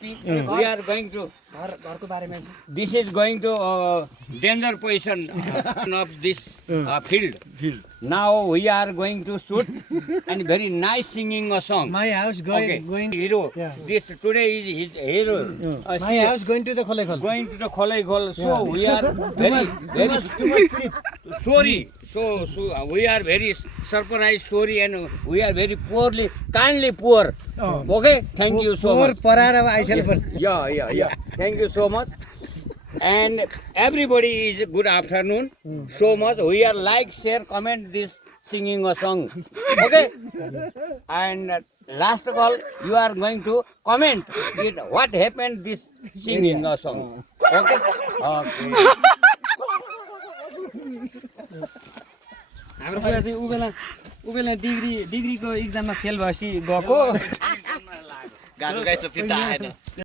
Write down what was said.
We are going to. This is going to danger position of this field. Now we are going to shoot and very nice singing a song. My house going Hero. Yeah. This today is his hero. my house going to the Kholai. Going to the Kholai Khol. So we are very sorry. So we are very surprised, sorry, and we are very kindly poor. Okay, thank you so much. Yeah. Thank you so much. And everybody is good afternoon. So much. We are like, share, comment this singing a song. Okay. And last of all, you are going to comment it, what happened this singing a song. Okay. Okay. हाम्रो कुरा चाहिँ उ बेला डिग्रीको इक्जाममा fail भएपछि गएको गाडी गाइछ फिर्ता आएन